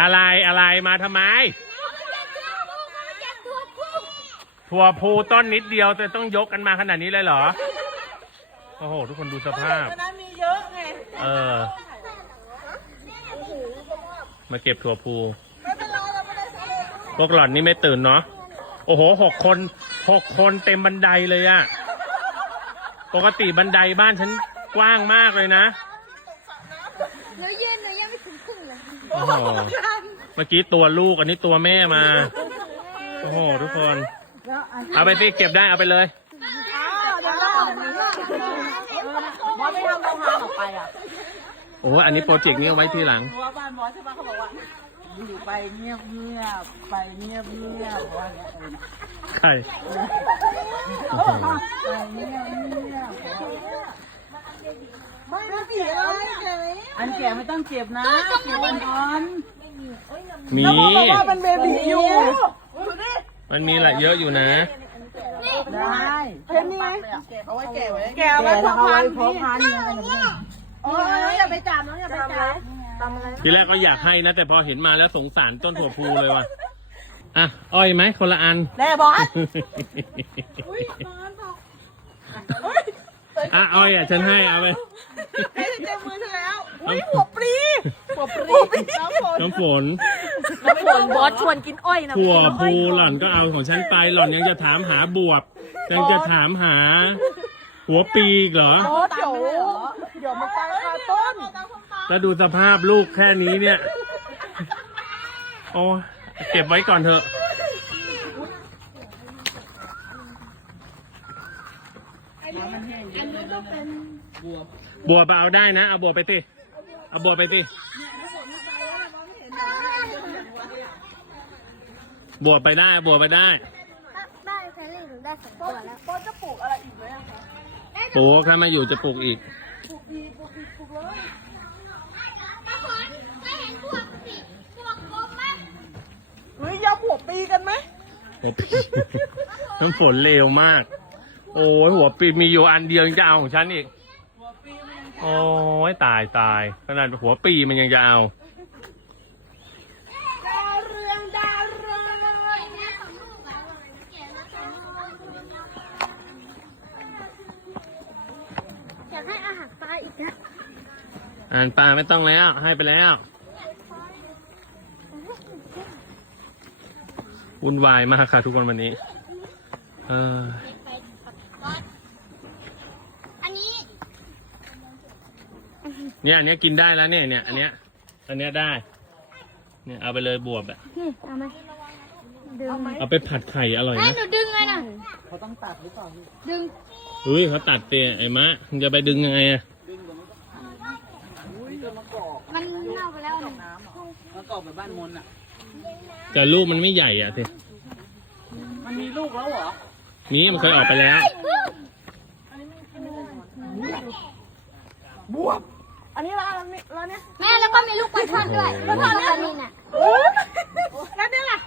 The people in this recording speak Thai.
อะไรอะไรมาทำไม ถั่วพูต้นนิดเดียวแต่ต้องยกกันมาขนาดนี้เลยเหรอ โอ้โห ทุกคนดูสภาพวันนั้นมีเยอะไง เออ มาเก็บถั่วพู ไม่เป็นไรเราไม่ได้ใช้เลยพวกหล่อนนี่ไม่ตื่นเนาะ โอ้โหหกคนหกคนเต็มบันไดเลยอะ ปกติบันไดบ้านฉันกว้างมากเลยนะ หนูยืนหนูยังไม่ถึงครึ่งเลยโอ้โหเมื่อกี้ตัวลูกอันนี้ตัวแม่มา โอ้โหทุกคน เอาไปสิเก็บได้เอาไปเลยอ้าวเดี๋ยวเราบอสไม่ทำโรงงานออกไปอะ โอ้โหอันนี้โปรเจกต์นี้เอาไว้ทีหลังเพราะว่าบ้านบอสใช่ปะเขาบอกว่าอยู่ไปเงียบเงียบๆไปเงียบเงียบๆว่าอย่างเงี้ยเออนะใครโอ้โหไปเงียบเงียบๆไม่ไม่ผีอะไร อันแก่ไม่ต้องเก็บนะเก็บวันก่อนมี ว่ามันเบบีอยู่มันมีหลายเยอะอยู่นะ ได้เห็นนี่เอาไว้แก่ไว้แก่ไว้พอพันพอพันเนี่ยกันนะโอ้ยอย่าไปจับน้องอย่าไปจับทีแรกก็อยากให้นะ แต่พอเห็นมาแล้วสงสารต้นถั่วพูเลยว่ะอะอ้อยไหมคนละอันแน่บอสอะอ้อยอะฉันให้เอาไปให้เต็มมือเธอแล้ว อุ้ยหัวปรีหัวปรีน้ำฝนน้ำฝนฝนบอสชวนกินอ้อยนะถั่วพูหล่อนก็เอาของฉันไปหล่อนยังจะถามหาบวบยังจะถามหา หัวปีอีกเหรอโอ้เดี๋ยวเดี๋ยวมันตายคาต้นแล้วดูสภาพลูกแค่นี้เนี่ยโอ้เก็บไว้ก่อนเถอะบัวไปเอาได้นะ เอาบัวไปสิ เอาบัวไปสิบัวไปได้บัวไปได้ได้แฟนลี่หนูได้สองตัวแล้วบอสจะปลูกอะไรอีกไหมอะคะปลูกถ้ามาอยู่จะปลูกอีกถ้าฝนไม่เห็นพวกสิพวกกลมไหมเฮ้ยยำหัวปีกันไหมหัวปีน้ำฝนเร็วมาก โอ้ยหัวปีมีอยู่อันเดียวยังจะเอาของฉันอีก โอ้ยตายตายขนาดหัวปีมันยังจะเอาดาวเรืองดาวเรืองเลยแม่ขอยากให้อาหารปลาอีกนะอ่านปลาไม่ต้องแล้วให้ไปแล้ววุ่นวายมากค่ะทุกคนวันนี้ เออนนี้ เนี่ยอันเนี้ยกินได้แล้วเนี่ยเนี่ยอันเนี้ยอันเนี้ยได้ เนี่ยเอาไปเลยบวบอะนี่เอาไหมดึงเอาไปผัดไข่อร่อยให้นะหนูดึงเลยนะเขาต้องตัดหรือเปล่าพี่ดึงอุ้ยเขาตัดเตียไอ้มะมึงจะไปดึงยังไงอะอุ้ยต้นมะกอกมันเน่าไปแล้วหนึ่งน้ำอะมะกอกแบบบ้านมนอะ แต่ลูกมันไม่ใหญ่อะสิมันมีลูกแล้วเหรอ นี้มันเคยออกไปแล้ว บวบ อันนี้ละอันนี้แล้วเนี่ยแม่แล้วก็มีลูกปลาช่อนด้วยปลาช่อนปลานินอะ แล้วเนี่ยล่ะ